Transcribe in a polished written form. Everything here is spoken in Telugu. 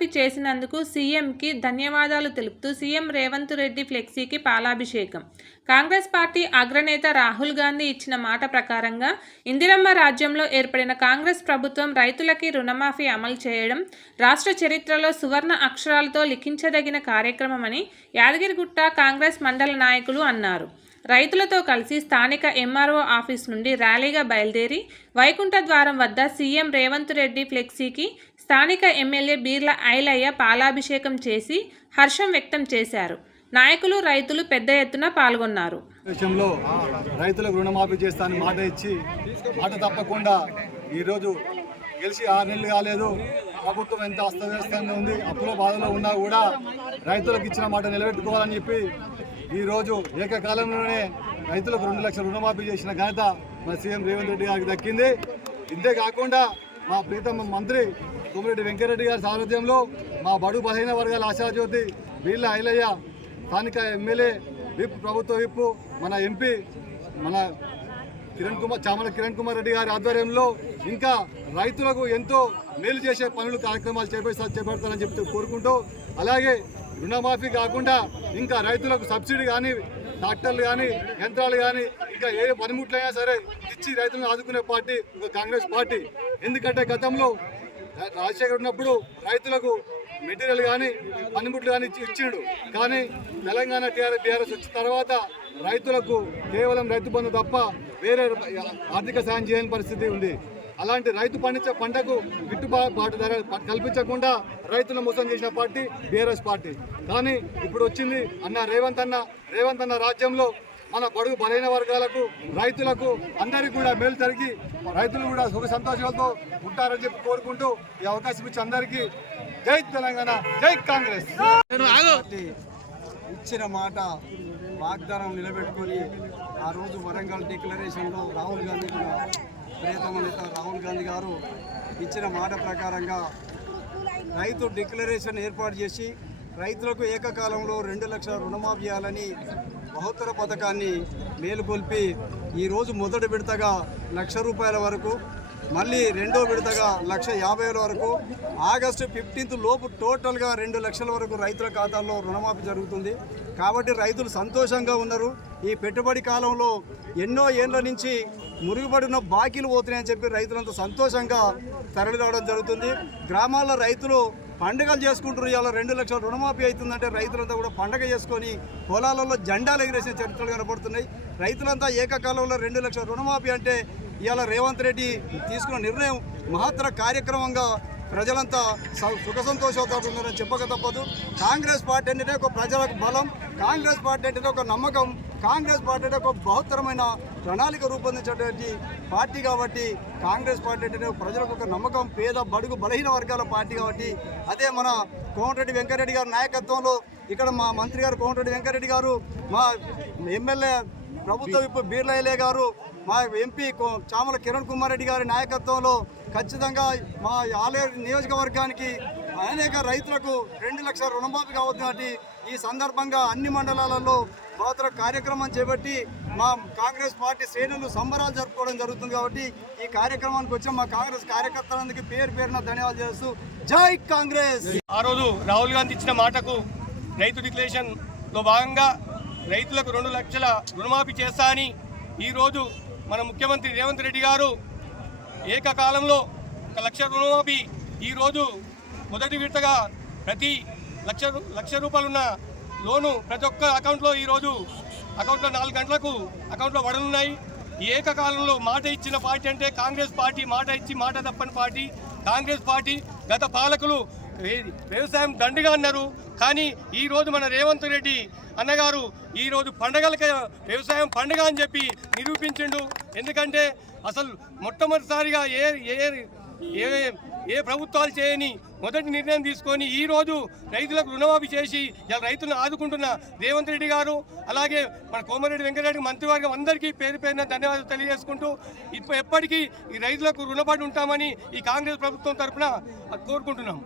రుణమాఫీ చేసినందుకు సీఎంకి ధన్యవాదాలు తెలుపుతూ సీఎం రేవంత్ రెడ్డి ఫ్లెక్సీకి పాలాభిషేకం. కాంగ్రెస్ పార్టీ అగ్రనేత రాహుల్ గాంధీ ఇచ్చిన మాట ప్రకారంగా ఇందిరమ్మ రాజ్యంలో ఏర్పడిన కాంగ్రెస్ ప్రభుత్వం రైతులకి రుణమాఫీ అమలు చేయడం రాష్ట్ర చరిత్రలో సువర్ణ అక్షరాలతో లిఖించదగిన కార్యక్రమమని యాదగిరిగుట్ట కాంగ్రెస్ మండల నాయకులు అన్నారు. రైతులతో కలిసి స్థానిక ఎంఆర్ఓ ఆఫీస్ నుండి ర్యాలీగా బయలుదేరి వైకుంఠ ద్వారం వద్ద సీఎం రేవంత్ రెడ్డి ఫ్లెక్సీకి స్థానిక ఎమ్మెల్యే బీర్ల ఐలయ్య పాలాభిషేకం చేసి హర్షం వ్యక్తం చేశారు. నాయకులు, రైతులు పెద్ద ఎత్తున పాల్గొన్నారు. దేశంలో రైతులకు రుణమాఫీ చేస్తానని మాట ఇచ్చి మాట తప్పకుండా ఈరోజు గెలిచి 6 నెలలు కాలేదు. ప్రభుత్వం ఎంత అస్తవ్యస్తంగా ఉంది, అప్పుల బాధలో ఉన్నా కూడా రైతులకు ఇచ్చిన మాట నిలబెట్టుకోవాలని చెప్పి ఈరోజు ఏకకాలంలోనే రైతులకు 2 లక్షల రుణమాఫీ చేసిన ఘనత మన సీఎం రేవంత్ రెడ్డి గారికి దక్కింది. ఇంతే కాకుండా మా ప్రీతమ మంత్రి కోమటిరెడ్డి వెంకటరెడ్డి గారి సారథ్యంలో మా బడుగు బలహీన వర్గాల ఆశాజ్యోతి బీర్ల ఐలయ్య, స్థానిక ఎమ్మెల్యే విప్, ప్రభుత్వ విప్, మన ఎంపీ మన చామల కిరణ్ కుమార్ రెడ్డి గారి ఆధ్వర్యంలో ఇంకా రైతులకు ఎంతో మేలు చేసే పనులు కార్యక్రమాలు చేపడతారని చెప్తూ కోరుకుంటూ, అలాగే రుణమాఫీ కాకుండా ఇంకా రైతులకు సబ్సిడీ కానీ, ట్రాక్టర్లు కానీ, యంత్రాలు కానీ, ఇంకా ఏ పనిముట్లైనా సరే ఇచ్చి రైతులను ఆదుకునే పార్టీ కాంగ్రెస్ పార్టీ. ఎందుకంటే గతంలో రాజశేఖర్ ఉన్నప్పుడు రైతులకు మెటీరియల్ కానీ, పనిముట్లు కానీ ఇచ్చిండు. కానీ తెలంగాణ టీఆర్ఎస్ వచ్చిన తర్వాత రైతులకు కేవలం రైతు బంధు తప్ప వేరే ఆర్థిక సాయం చేయని పరిస్థితి ఉంది. అలాంటి రైతు పండించే పంటకు గిట్టుబాటు ధర కల్పించకుండా రైతులను మోసం చేసిన పార్టీ బీఆర్ఎస్ పార్టీ. కానీ ఇప్పుడు వచ్చింది రేవంత్ అన్న రాజ్యంలో మన బడుగు బలైన వర్గాలకు, రైతులకు అందరికీ కూడా మేలు జరిగి రైతులు కూడా సుఖ సంతోషాలతో ఉంటారని చెప్పి కోరుకుంటూ ఈ అవకాశం ఇచ్చి అందరికీ జై తెలంగాణ, జై కాంగ్రెస్. ఇచ్చిన మాట వాగ్దానం నిలబెట్టుకొని ఆ రోజు వరంగల్ డిక్లరేషన్లో రాహుల్ గాంధీ కూడా ప్రియతమ నేత రాహుల్ గాంధీ గారు ఇచ్చిన మాట ప్రకారంగా రైతు డిక్లరేషన్ ఏర్పాటు చేసి రైతులకు ఏకకాలంలో 2 లక్షల రుణమాఫీ చేయాలని బహుత్తర పథకాన్ని మేలుకొల్పి ఈరోజు మొదటి విడతగా ₹1,00,000 వరకు, మళ్ళీ రెండో విడతగా ₹1,50,000 వరకు, ఆగస్టు 15 లోపు టోటల్గా 2 లక్షల వరకు రైతుల ఖాతాల్లో రుణమాఫీ జరుగుతుంది. కాబట్టి రైతులు సంతోషంగా ఉన్నారు. ఈ పెట్టుబడి కాలంలో ఎన్నో ఏళ్ల నుంచి మురుగుబడిన బాకీలు పోతున్నాయని చెప్పి రైతులంతా సంతోషంగా తరలి రావడం జరుగుతుంది. గ్రామాల్లో రైతులు పండుగలు చేసుకుంటారు. ఇవాళ 2 లక్షల రుణమాఫీ అవుతుందంటే రైతులంతా కూడా పండగ చేసుకొని పొలాలలో జెండాలు ఎగిరేసిన చరిత్రలు కనబడుతున్నాయి. రైతులంతా ఏకకాలంలో 2 లక్షల రుణమాఫీ అంటే ఇవాళ రేవంత్ రెడ్డి తీసుకున్న నిర్ణయం మహత్తర కార్యక్రమంగా ప్రజలంతా సుఖ సంతోషాలతో ఉన్నారని చెప్పక తప్పదు. కాంగ్రెస్ పార్టీ అంటేనే ఒక ప్రజలకు బలం, కాంగ్రెస్ పార్టీ అంటేనే ఒక నమ్మకం, కాంగ్రెస్ పార్టీ అంటే ఒక బహుత్తరమైన ప్రణాళిక రూపొందించేటువంటి పార్టీ. కాబట్టి కాంగ్రెస్ పార్టీ అంటేనే ప్రజలకు ఒక నమ్మకం, పేద బడుగు బలహీన వర్గాల పార్టీ. కాబట్టి అదే మన కోమటిరెడ్డి వెంకటరెడ్డి గారి నాయకత్వంలో ఇక్కడ మా మంత్రి గారు కోమటిరెడ్డి వెంకటరెడ్డి గారు, మా ఎమ్మెల్యే ప్రభుత్వ విప్ బీర్ల ఐలయ్య గారు, మా ఎంపీ చామల కిరణ్ కుమార్ రెడ్డి గారి నాయకత్వంలో ఖచ్చితంగా మా ఆలేరు నియోజకవర్గానికి అనేక రైతులకు 2 లక్షల రుణమాఫీ కావద్దు. ఈ సందర్భంగా అన్ని మండలాలలో బహుత్తర కార్యక్రమం చేపట్టి మా కాంగ్రెస్ పార్టీ శ్రేణులు సంబరాలు జరుపుకోవడం జరుగుతుంది. కాబట్టి ఈ కార్యక్రమానికి వచ్చి మా కాంగ్రెస్ కార్యకర్తలందరికీ పేరున ధన్యవాదాలు చేస్తూ జై కాంగ్రెస్. ఆ రోజు రాహుల్ గాంధీ ఇచ్చిన మాటకు రైతు డిక్లరేషన్లో భాగంగా రైతులకు 2 లక్షల రుణమాఫీ చేస్తా అని ఈరోజు మన ముఖ్యమంత్రి రేవంత్ రెడ్డి గారు ఏకకాలంలో 1 లక్ష రుణమాఫీ ఈరోజు మొదటి విడతగా ప్రతి ₹1,00,000 ఉన్న లోను ప్రతి ఒక్క అకౌంట్లో ఈరోజు అకౌంట్లో 4 గంటలకు అకౌంట్లో పడనున్నాయి. ఈ ఏకకాలంలో మాట ఇచ్చిన పార్టీ అంటే కాంగ్రెస్ పార్టీ. మాట ఇచ్చి మాట తప్పని పార్టీ కాంగ్రెస్ పార్టీ. గత పాలకులు వ్యవసాయం దండిగా అన్నారు. కానీ ఈరోజు మన రేవంత్ రెడ్డి అన్నగారు ఈరోజు పండగలకే వ్యవసాయం పండుగ అని చెప్పి నిరూపించిండు. ఎందుకంటే అసలు మొట్టమొదటిసారిగా ఏ ప్రభుత్వాలు చేయని మొదటి నిర్ణయం తీసుకొని ఈరోజు రైతులకు రుణమాఫీ చేసి ఇలా రైతులను ఆదుకుంటున్న రేవంత్ రెడ్డి గారు, అలాగే మన కోమటిరెడ్డి వెంకటరెడ్డి మంత్రివర్గం అందరికీ పేరున ధన్యవాదాలు తెలియజేసుకుంటూ ఎప్పటికీ ఈ రైతులకు రుణపడి ఉంటామని ఈ కాంగ్రెస్ ప్రభుత్వం తరఫున కోరుకుంటున్నాం.